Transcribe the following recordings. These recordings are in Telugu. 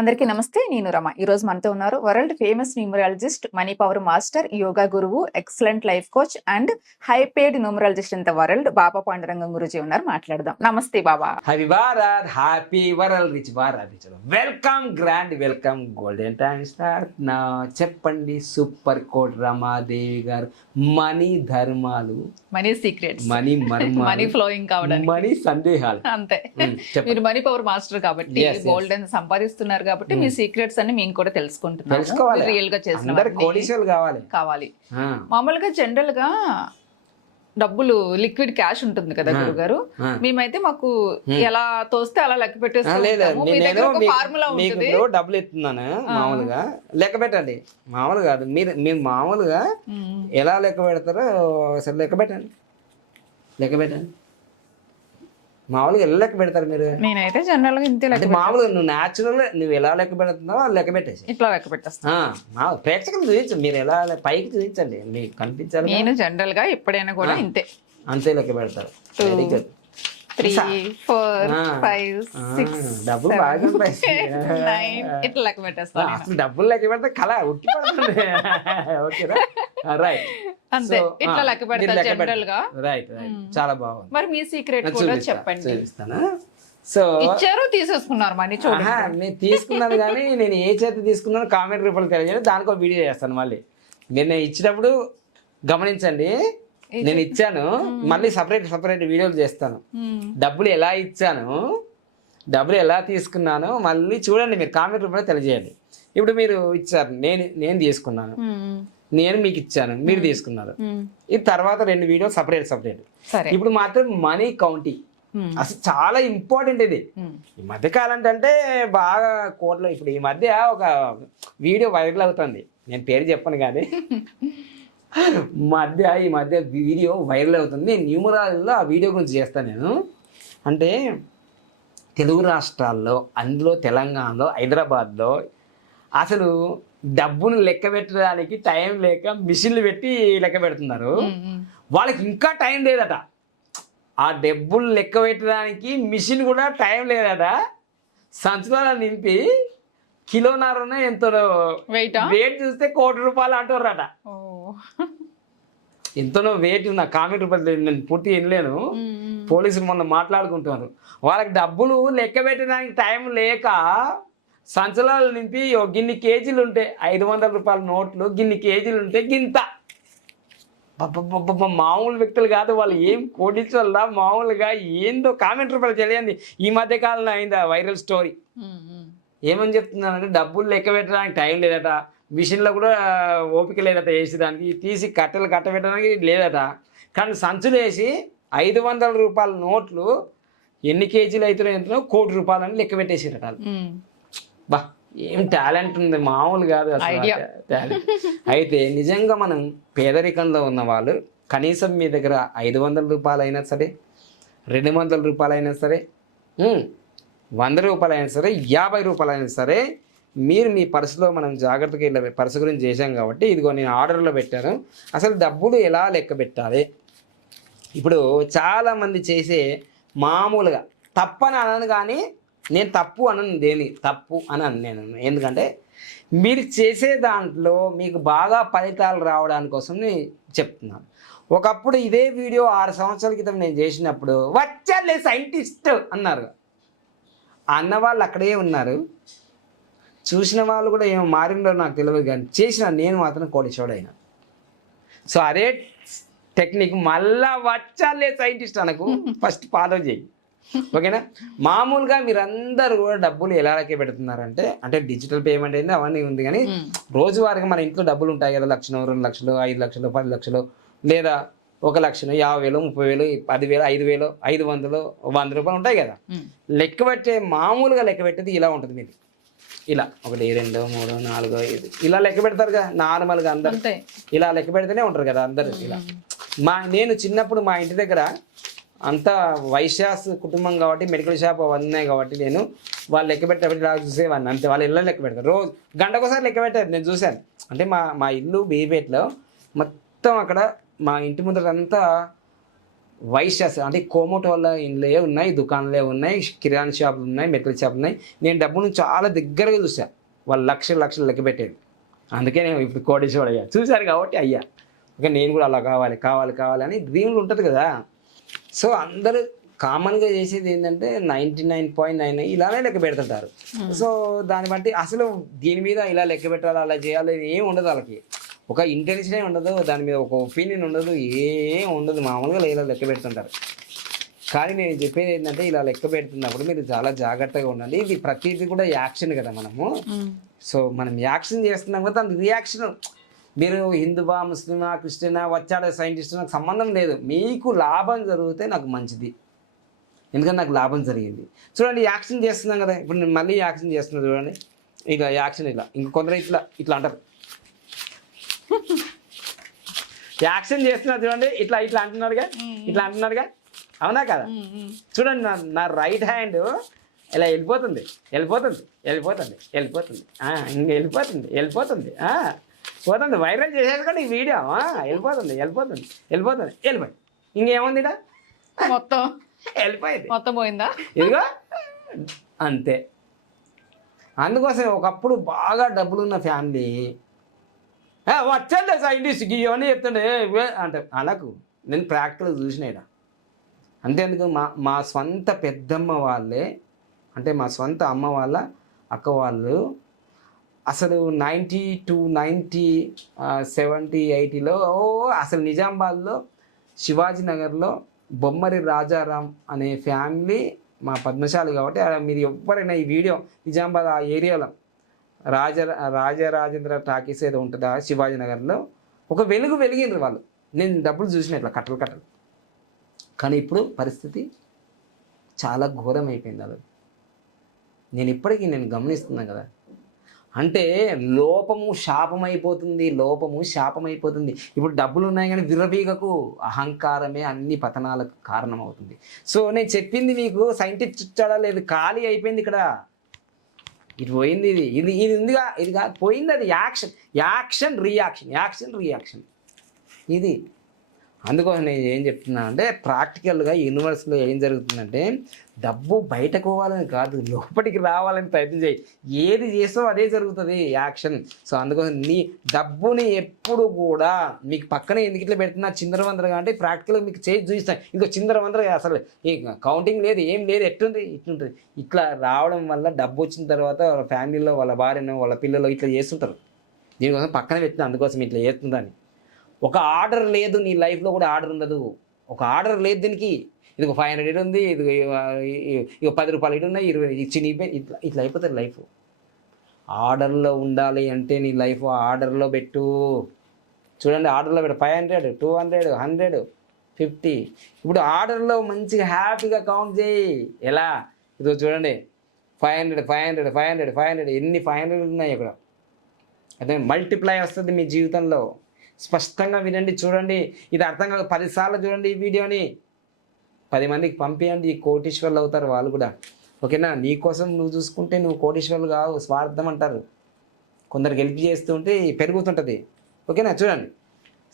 అందరికీ నమస్తే. నేను రమ. ఈరోజు మనతో ఉన్నారు world famous numerologist, money power master, yoga గురువు, excellent life coach and high paid numerologist in the world Baba Pandurangam Guruji ఉన్నారు. మాట్లాడదాం. Namaste Baba. Happy Bharat, happy world rich Bharat. Welcome, grand welcome. Golden time start నా. చెప్పండి super quote Ramadevi garu. Money ధర్మాలు, మనీ సీక్రెట్స్, మనీ మర్మాలు, మనీ ఫ్లోయింగ్ కావడానికి, మనీ సందేహాలు. అంతే. మీరు మనీ పవర్ మాస్టర్ కాబట్టి గోల్డెన్ సంపాదిస్తున్నారు కాబట్టి మీ సీక్రెట్స్ అన్ని మేము కూడా తెలుసుకుంటున్నాం. రియల్ గా చేసిన కోటీశ్వరులు కావాలి. మామూలుగా జనరల్ గా డబ్బులు లిక్విడ్ క్యాష్ ఉంటుంది కదా గురుగారు, మేమైతే మాకు ఎలా తోస్తే అలా లెక్క పెట్టేస్తాము. మీ దగ్గర ఒక ఫార్ములా ఉంటుంది. డబ్బులు ఎత్తున్నాను మామూలుగా లెక్క పెట్టండి. మామూలు కాదు, మీరు మామూలుగా ఎలా లెక్క పెడతారో సరే లెక్క పెట్టండి. మామూలుగా ఎలా లెక్క పెడతారు మీరు? నేనైతే జనరల్ గా ఇంతే లెక్క. మామూలుగా నువ్వు న్యాచురల్ నువ్వు ఎలా లెక్క పెడుతున్నావో అది లెక్క పెట్టేసి ఇట్లా లెక్క పెట్టేస్తా. ప్రేక్షకులు చూపించండి, మీరు ఎలా పైకి చూపించండి, మీకు కనిపించాలి. నేను జనరల్ గా ఎప్పుడైనా కూడా అంతే లెక్క పెడతారు. Very good. 3, 4, 5, 6, డబ్బులు బాగా 9 ఇట్లా లెక్క పెట్టేస్తాను. అసలు డబ్బులు లెక్క పెడితే కళ ఉట్టి పడుతుంది. ఓకేనా? రైట్. అంతే, ఇట్లా లెక్క పెడతా జనరల్ గా. రైట్. చాలా బాగుంది. మరి మీ సీక్రెట్ కూడా చెప్పండి. చూపిస్తాను. సో ఇచ్చారు, తీసేసుకున్నారు మనీ. చూడండి, నేను తీసుకున్నాను కానీ నేను ఏ చేతి తీసుకున్నాను కామెంట్ రూపంలో తెలియజేయండి. దానికి ఒక వీడియో చేస్తాను. మళ్ళీ మీరు నేను ఇచ్చినప్పుడు గమనించండి. నేను ఇచ్చాను, మళ్ళీ సపరేట్ వీడియోలు చేస్తాను. డబ్బులు ఎలా ఇచ్చాను, డబ్బులు ఎలా తీసుకున్నాను మళ్ళీ చూడండి. మీరు కామెంట్ రూపంలో తెలియజేయండి. ఇప్పుడు మీరు ఇచ్చారు, నేను తీసుకున్నాను, నేను మీకు ఇచ్చాను, మీరు తీసుకున్నారు. ఈ తర్వాత 2 వీడియోలు సపరేట్. ఇప్పుడు మాత్రం మనీ కౌంటింగ్ అసలు చాలా ఇంపార్టెంట్. ఇది ఈ మధ్య కాలం అంటే బాగా కోట్లో ఇప్పుడు ఈ మధ్య ఒక వీడియో వైరల్ అవుతుంది. నేను పేరు చెప్పను కానీ ఈ మధ్య వీడియో వైరల్ అవుతుంది. నేను న్యూమరాలలో ఆ వీడియో గురించి చేస్తాను. నేను అంటే తెలుగు రాష్ట్రాల్లో, అందులో తెలంగాణలో, హైదరాబాద్లో అసలు డబ్బును లెక్క పెట్టడానికి టైం లేక మిషన్లు పెట్టి లెక్క పెడుతున్నారు. వాళ్ళకి ఇంకా టైం లేదట. ఆ డబ్బులు లెక్క పెట్టడానికి మిషన్ కూడా టైం లేదట. సంచులలో నింపి కిలోన్నర ఎంతో వెయిట్ చూస్తే ₹1,00,00,000 అంటారట. ఎంతనో వెయిట్ ఉన్న కామెంట్ రూపాయలు నేను పూర్తిగా వినలేను. పోలీసులు మొన్న మాట్లాడుకుంటున్నారు. వాళ్ళకి డబ్బులు లెక్క పెట్టడానికి టైం లేక సంచలాలు నింపి గిన్ని కేజీలు ఉంటే ₹500 నోట్లు, గిన్ని కేజీలు ఉంటే గింత. మామూలు వ్యక్తులు కాదు వాళ్ళు. ఏం కోటీశ్వరులా మామూలుగా ఏందో కామెంట్ రూపాయలు తెలియండి. ఈ మధ్య కాలంలో అయింది వైరల్ స్టోరీ. ఏమని చెప్తున్నానంటే డబ్బులు లెక్క పెట్టడానికి టైం లేదట, మిషన్లో కూడా ఓపిక లేదట, వేసేదానికి తీసి కట్టబెట్టడానికి లేదట. కానీ సంచులు వేసి ₹500 నోట్లు ఎన్ని కేజీలు అవుతున్నాయో ఎంతో ₹1,00,00,000 అని లెక్క పెట్టేసారట. బా, ఏం టాలెంట్ ఉంది, మామూలు కాదు అసలు టాలెంట్. అయితే నిజంగా మనం పేదరికంలో ఉన్న వాళ్ళు కనీసం మీ దగ్గర ₹500 అయినా సరే, ₹200 అయినా సరే, ₹100 అయినా సరే, ₹50 అయినా సరే, మీరు మీ పర్సులో మనం జాగ్రత్తగా ఇలా పర్సు గురించి చేశాం కాబట్టి ఇదిగో నేను ఆర్డర్లో పెట్టాను. అసలు డబ్బులు ఎలా లెక్క పెట్టాలి? ఇప్పుడు చాలామంది చేసే మామూలుగా తప్పని అనను, కానీ నేను తప్పు అనను. దేని తప్పు అని నేను, ఎందుకంటే మీరు చేసే దాంట్లో మీకు బాగా ఫలితాలు రావడానికి కోసం నేను చెప్తున్నాను. ఒకప్పుడు ఇదే వీడియో 6 సంవత్సరాల క్రితం నేను చేసినప్పుడు వచ్చాలే సైంటిస్ట్ అన్నారు. అన్నవాళ్ళు అక్కడే ఉన్నారు, చూసిన వాళ్ళు కూడా ఏమో మారిందో నాకు తెలియదు, కానీ చేసిన నేను మాత్రం కోటీశ్వరుడైనా. సో అదే టెక్నిక్ మళ్ళా వచ్చాలే సైంటిస్ట్ అనకు, ఫస్ట్ ఫాలో చేయి. ఓకేనా? మామూలుగా మీరందరూ కూడా డబ్బులు ఎలా లెక్క పెడుతున్నారంటే, అంటే డిజిటల్ పేమెంట్ అయింది అవన్నీ ఉంది, కానీ రోజువారీగా మన ఇంట్లో డబ్బులు ఉంటాయి కదా, 1,00,000, 2,00,000, 5,00,000, 10,00,000, లేదా 1,00,000, 50,000, 30,000, 10,000, 5,000, 500, ₹100 ఉంటాయి కదా. లెక్క పెట్టే మామూలుగా లెక్క పెట్టేది ఇలా ఉంటుంది. మీరు ఇలా 1, 2, 3, 4, 5 ఇలా లెక్క పెడతారు కదా నార్మల్గా. అందరు ఇలా లెక్క పెడితేనే ఉంటారు కదా అందరు ఇలా. నేను చిన్నప్పుడు మా ఇంటి దగ్గర అంతా వైశ్యాస్ కుటుంబం కాబట్టి మెడికల్ షాప్ అవన్నీ ఉన్నాయి కాబట్టి నేను వాళ్ళు లెక్క పెట్టేటప్పుడు ఇలా చూసేవాడిని. అంతే, వాళ్ళు ఇళ్ళని లెక్క పెడతారు. రోజు గంటకోసారి లెక్క పెట్టారు, నేను చూశాను. అంటే మా ఇల్లు బీపేట్లో మొత్తం అక్కడ మా ఇంటి ముందర అంతా వైశ్యాస్ అంటే కోమోటో వాళ్ళ ఇండ్లే ఉన్నాయి, దుకాణాలే ఉన్నాయి, కిరాణా షాపులు ఉన్నాయి, మెటల్ షాపులు ఉన్నాయి. నేను డబ్బును చాలా దగ్గరగా చూసా, వాళ్ళు లక్షలు లక్షలు లెక్క పెట్టేది. అందుకే నేను ఇప్పుడు కోటేశ్వరుడు అయ్యా, చూశారు కాబట్టి అయ్యా. ఓకే, నేను కూడా అలా కావాలి కావాలి కావాలి అని డ్రీమ్లు ఉంటుంది కదా. సో అందరూ కామన్గా చేసేది ఏంటంటే 99.9 ఇలానే లెక్క పెడుతుంటారు. సో దాన్ని బట్టి అసలు దీని మీద ఇలా లెక్క పెట్టాలి, అలా చేయాలి ఏం ఉండదు. వాళ్ళకి ఒక ఇంటెన్షనే ఉండదు, దాని మీద ఒక ఒపీనియన్ ఉండదు, ఏం ఉండదు. మామూలుగా ఇలా లెక్క పెడుతుంటారు. కానీ నేను చెప్పేది ఏంటంటే ఇలా లెక్క పెడుతున్నప్పుడు మీరు చాలా జాగ్రత్తగా ఉండండి. ఇది ప్రతిదీ కూడా యాక్షన్ కదా మనము. సో మనం యాక్షన్ చేస్తున్నాం కదా, దాని రియాక్షన్. మీరు హిందువా, ముస్లిమా, క్రిస్టియనా, వచ్చాడ సైంటిస్ట్ నాకు సంబంధం లేదు. మీకు లాభం జరిగితే నాకు మంచిది, ఎందుకంటే నాకు లాభం జరిగింది. చూడండి యాక్షన్ చేస్తున్నాం కదా, ఇప్పుడు నేను మళ్ళీ యాక్షన్ చేస్తున్నాను చూడండి. ఇక యాక్షన్ ఇలా, ఇంక కొందరు ఇట్లా ఇట్లా అంటారు, యాక్షన్ చేస్తున్నారు చూడండి, ఇట్లా ఇట్లా అంటున్నాడుగా, ఇట్లా అంటున్నాడుగా, అవునా కదా. చూడండి నా రైట్ హ్యాండ్ ఇలా వెళ్ళిపోతుంది వెళ్ళిపోతుంది వెళ్ళిపోతుంది వెళ్ళిపోతుంది ఇంక వెళ్ళిపోతుంది వెళ్ళిపోతుంది పోతుంది. వైరల్ చేసేసుకోండి ఈ వీడియో. వెళ్ళిపోతుంది వెళ్ళిపోతుంది వెళ్ళిపోతుంది వెళ్ళిపోయింది. ఇంకేముంది ఇడ మొత్తం వెళ్ళిపోయింది, మొత్తం పోయిందా, ఇదిగో అంతే. అందుకోసం ఒకప్పుడు బాగా డబ్బులున్న ఫ్యామిలీ వచ్చండి సైంటిస్ట్ ఇవన్నీ చెప్తుండే అంటే అనకు, నేను ప్రాక్టికల్ చూసిన ఇక్కడ. అంతేందుకు మా స్వంత పెద్దమ్మ వాళ్ళే, అంటే మా స్వంత అమ్మ వాళ్ళ అక్క వాళ్ళు అసలు 92, 90, 70, 80లో అసలు నిజామాబాద్లో శివాజీ నగర్లో బొమ్మరి రాజారాం అనే ఫ్యామిలీ మా పద్మశాలి. కాబట్టి మీరు ఎవరైనా ఈ వీడియో నిజామాబాద్ ఆ ఏరియాలో రాజరాజేంద్ర టాకీస్ ఏదో ఉంటుందా శివాజీ నగర్లో, ఒక వెలుగు వెలిగిండ్రు వాళ్ళు. నేను డబ్బులు చూసిన ఇట్లా కట్టలు కట్టలు. కానీ ఇప్పుడు పరిస్థితి చాలా ఘోరం అయిపోయింది. అది నేను ఇప్పటికీ నేను గమనిస్తున్నాను కదా. అంటే లోపము శాపమైపోతుంది, లోపము శాపమైపోతుంది. ఇప్పుడు డబ్బులు ఉన్నాయి కానీ విర్రబీగకు అహంకారమే అన్ని పతనాలకు కారణమవుతుంది. సో నేను చెప్పింది మీకు సైంటిస్ట్ చుట్టాడా లేదు, ఖాళీ అయిపోయింది ఇక్కడ. ఇది పోయింది, ఇది ఇది ఇది ఉందిగా, ఇది కాదు పోయింది. అది action action reaction action reaction ఇది. అందుకోసం నేను ఏం చెప్తున్నా అంటే ప్రాక్టికల్గా యూనివర్స్లో ఏం జరుగుతుందంటే డబ్బు బయటకు పోవాలని కాదు, లోపలికి రావాలని ప్రయత్నం చేయి. ఏది చేస్తావో అదే జరుగుతుంది యాక్షన్. సో అందుకోసం నీ డబ్బుని ఎప్పుడు కూడా మీకు పక్కనే ఎందుకు ఇట్లా పెడుతున్నా చిందరవందరగా అంటే ప్రాక్టికల్గా మీకు చేసి చూపిస్తాను. ఇంకో చిందరవందరగా అసలు ఈ కౌంటింగ్ లేదు, ఏం లేదు, ఎట్లుంది ఇట్లుంటుంది. ఇట్లా రావడం వల్ల డబ్బు వచ్చిన తర్వాత వాళ్ళ ఫ్యామిలీలో వాళ్ళ భార్యను వాళ్ళ పిల్లలు ఇట్లా చేస్తుంటారు. దీనికోసం పక్కన పెట్టిన అందుకోసం ఇట్లా చేస్తుందని. ఒక ఆర్డర్ లేదు నీ లైఫ్లో కూడా, ఆర్డర్ ఉండదు. ఒక ఆర్డర్ లేదు దీనికి. ఇది 500 ఇటు ఉంది, ఇది ఇక 10 రూపాయలు ఇటు ఉన్నాయి, 20 ఇచ్చి ఇట్లా ఇట్లా అయిపోతుంది లైఫ్. ఆర్డర్లో ఉండాలి అంటే నీ లైఫ్ ఆర్డర్లో పెట్టు. చూడండి ఆర్డర్లో పెట్టు, 500, 200, 100, 50. ఇప్పుడు ఆర్డర్లో మంచిగా హ్యాపీగా కౌంట్ చేయి. ఎలా ఇదో చూడండి 500 500 500 500 ఎన్ని 500 ఉన్నాయి ఇక్కడ. అదే మల్టిప్లై వస్తుంది మీ జీవితంలో. స్పష్టంగా వినండి, చూడండి. ఇది అర్థం కాదు 10 సార్లు చూడండి ఈ వీడియోని, 10 మందికి పంపించండి. కోటీశ్వర్లు అవుతారు వాళ్ళు కూడా. ఓకేనా, నీకోసం నువ్వు చూసుకుంటే నువ్వు కోటీశ్వర్లు కావు, స్వార్థం అంటారు. కొందరికి హెల్ప్ చేస్తుంటే పెరుగుతుంటుంది. ఓకేనా, చూడండి.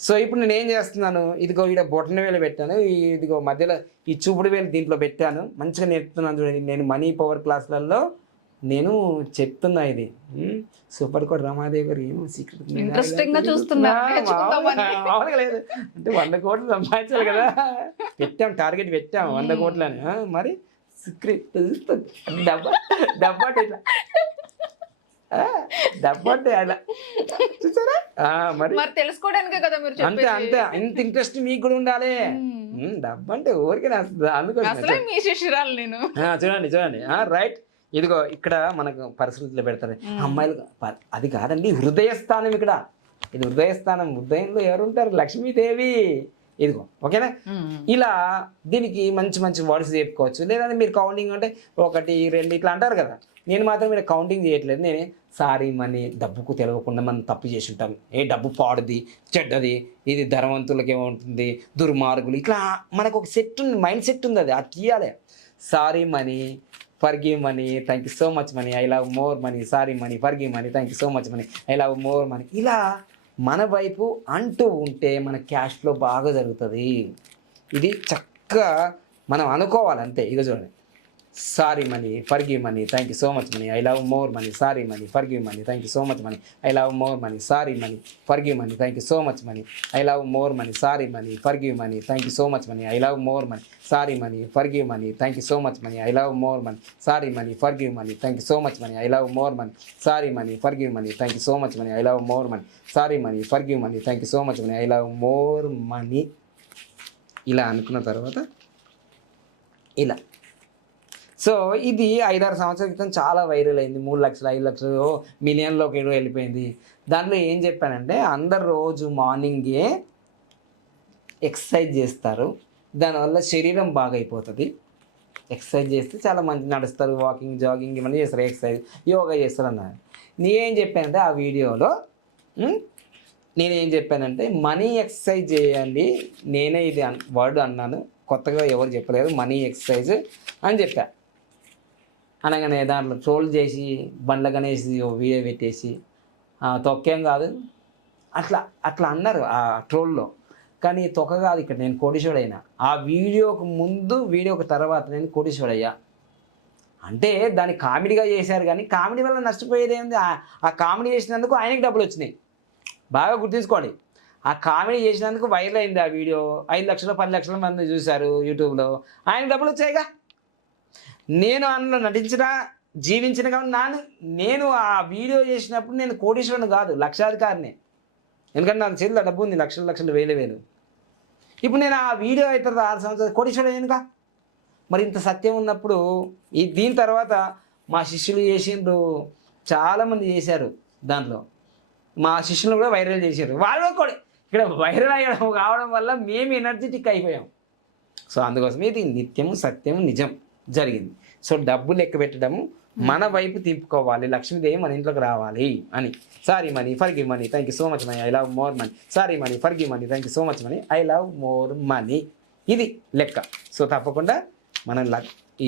సో ఇప్పుడు నేను ఏం చేస్తున్నాను, ఇదిగో ఇక్కడ బొటన వేలు పెట్టాను, ఇదిగో మధ్యలో ఈ చూపుడు వేలు దీంట్లో పెట్టాను. మంచిగా నేర్పుతున్నాను చూడండి. నేను మనీ పవర్ క్లాసులలో నేను చెప్తున్నా. ఇది సూపర్ కోడ్ రమాదేవి గారు ఏమో సీక్రెట్ ఇంట్రెస్టింగ్ గా చూస్తున్నా మామూలుగా లేదు అంటే 100 కోట్లు సంపాదించాలి కదా. పెట్టాం, టార్గెట్ పెట్టాం 100 కోట్లని. మరి సీక్రెట్ డబ్బా డబ్బా ఇట్లా డబ్బా అంటే అలా చూసారా. మరి తెలుసుకోవడానికే కదా మీరు అంతే అంతే. ఇంత ఇంట్రెస్ట్ మీకు కూడా ఉండాలి. డబ్బా అంటే ఊరికే అందుకోసం మీ శిష్యురాలు నేను. చూడండి చూడండి రైట్. ఇదిగో ఇక్కడ మనకు పరిస్థితులు పెడతారు అమ్మాయిలు. అది కాదండి హృదయస్థానం ఇక్కడ. ఇది హృదయస్థానం. హృదయంలో ఎవరుంటారు? లక్ష్మీదేవి. ఇదిగో ఓకేనా. ఇలా దీనికి మంచి మంచి వర్డ్స్ చెప్పుకోవచ్చు. లేదంటే మీరు కౌంటింగ్ అంటే 1 2 ఇట్లా అంటారు కదా. నేను మాత్రం ఇక్కడ కౌంటింగ్ చేయట్లేదు. నేనే సారీ మనీ డబ్బుకు తెలియకుండా మనం తప్పు చేసి ఉంటాం. డబ్బు పాడుది, చెడ్డది, ఇది ధనవంతులకి ఏముంటుంది, దుర్మార్గులు, ఇట్లా మనకు ఒక సెట్ ఉంది, మైండ్ సెట్ ఉంది. అది తీయాలి. Sorry money, forgive money, thank you so much money, I love more money, sorry money, forgive money, thank you so much money, I love more money. ఇలా మన వైపు అంటూ ఉంటే మన క్యాష్ ఫ్లో బాగా జరుగుతుంది. ఇది చక్కగా మనం అనుకోవాలి అంతే. ఇక చూడండి, sorry money, forgive money, thank you so much money, I love more money, sorry money, forgive money, thank you so much money, I love more money, sorry money, forgive money, thank you so much money, I love more money, sorry money, forgive money, thank you so much money, I love more money, sorry money, forgive money, thank you so much money, I love more money, sorry money, forgive money, thank you so much money, I love more money, sorry money, forgive money, thank you so much money, I love more money, sorry money, forgive money, thank you so much money, I love more money. ఇలా అనుకున్న తర్వాత ఇలా. సో ఇది 5-6 సంవత్సరాల క్రితం చాలా వైరల్ అయింది. 3 లక్షలు 5 లక్షలు మిలియన్లోకి ఏదో వెళ్ళిపోయింది. దాంట్లో ఏం చెప్పానంటే, అందరు రోజు మార్నింగే ఎక్సర్సైజ్ చేస్తారు, దానివల్ల శరీరం బాగా అయిపోతుంది. ఎక్సర్సైజ్ చేస్తే చాలా మంది నడుస్తారు, వాకింగ్ జాగింగ్ ఇవన్నీ చేస్తారు, ఎక్సర్సైజ్ యోగా చేస్తారు అన్నారు. నేనేం చెప్పానంటే ఆ వీడియోలో నేనేం చెప్పానంటే, మనీ ఎక్సర్సైజ్ చేయండి, నేనే ఇది వర్డ్ అన్నాను, కొత్తగా ఎవరు చెప్పలేరు, మనీ ఎక్సర్సైజ్ అని చెప్పా. అనగానే దాంట్లో ట్రోల్ చేసి బండ్ల గణేసి వీడియో పెట్టేసి తొక్కేం కాదు అట్లా అన్నారు ఆ ట్రోల్లో. కానీ తొక్క కాదు, ఇక్కడ నేను కోటీశ్వరుడైనా. ఆ వీడియోకు ముందు వీడియోకి తర్వాత నేను కోటీశ్వరుడయ్యా. అంటే దాన్ని కామెడీగా చేశారు, కానీ కామెడీ వల్ల నష్టపోయేది ఏంది? ఆ కామెడీ చేసినందుకు ఆయనకి డబ్బులు వచ్చినాయి. బాగా గుర్తుంచుకోండి, ఆ కామెడీ చేసినందుకు వైరల్ అయింది ఆ వీడియో. 5 లక్షలు 10 లక్షల మంది చూశారు యూట్యూబ్లో, ఆయనకు డబ్బులు వచ్చాయిగా. నేను అందులో నటించిన జీవించిన కాబట్టి నేను ఆ వీడియో చేసినప్పుడు నేను కోటీశ్వరుని కాదు, లక్షాధికారిని. ఎందుకంటే నాకు చేతిలో డబ్బు ఉంది, లక్షలు లక్షలు వేలు. ఇప్పుడు నేను ఆ వీడియో అయితే 6 సంవత్సరాలు కోటీశ్వరుడు అయ్యానుగా. మరి ఇంత సత్యం ఉన్నప్పుడు దీని తర్వాత మా శిష్యులు చేసిండ్రు, చాలామంది చేశారు. దాంట్లో మా శిష్యులు కూడా వైరల్ చేశారు. వాళ్ళు కూడా ఇక్కడ వైరల్ అయ్యడం కావడం వల్ల మేము ఎనర్జెటిక్ అయిపోయాం. సో అందుకోసం ఇది నిత్యము సత్యము నిజం జరిగింది. సో డబ్బు లెక్క పెట్టడము మన వైపు తిప్పుకోవాలి, లక్ష్మీదేవి మన ఇంట్లోకి రావాలి అని. Sorry money, forgive money, thank you so much money, I love more money, sorry money, forgive money, thank you so much money, I love more money. ఇది లెక్క. సో తప్పకుండా మనం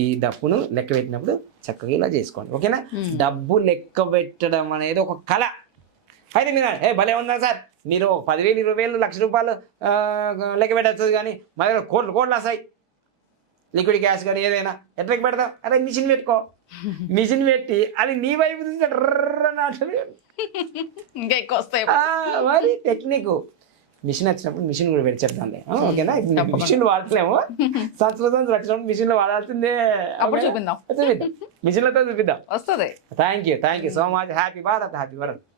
ఈ డబ్బును లెక్క పెట్టినప్పుడు చక్కగా ఇలా చేసుకోండి, ఓకేనా? డబ్బు లెక్క పెట్టడం అనేది ఒక కళ. అయితే మీరు భలే ఉన్నారు సార్, మీరు 10,000 20,000 లక్ష రూపాయలు లెక్క పెట్టచ్చు, కానీ మా దగ్గర కోట్లు వస్తాయి, లిక్విడ్ గ్యాస్ కానీ ఏదైనా ఎట్లా పెడతాం? అదే మిషన్ పెట్టుకో, మిషన్ పెట్టి అది నీ వైపు ఇంకా ఎక్కువ వస్తాయి. మరి టెక్నిక్ మిషన్ వచ్చినప్పుడు మిషన్ కూడా పెడిచేద్దాంలే, ఓకేనా? మిషన్ వాడలేము, సంవత్సరం వచ్చినప్పుడు మిషన్లో వాడాల్సిందే. చూపిద్దాం, మిషన్లతో చూపిద్దాం, వస్తుంది. Thank you so much. Happy Bharat, happy Bharat.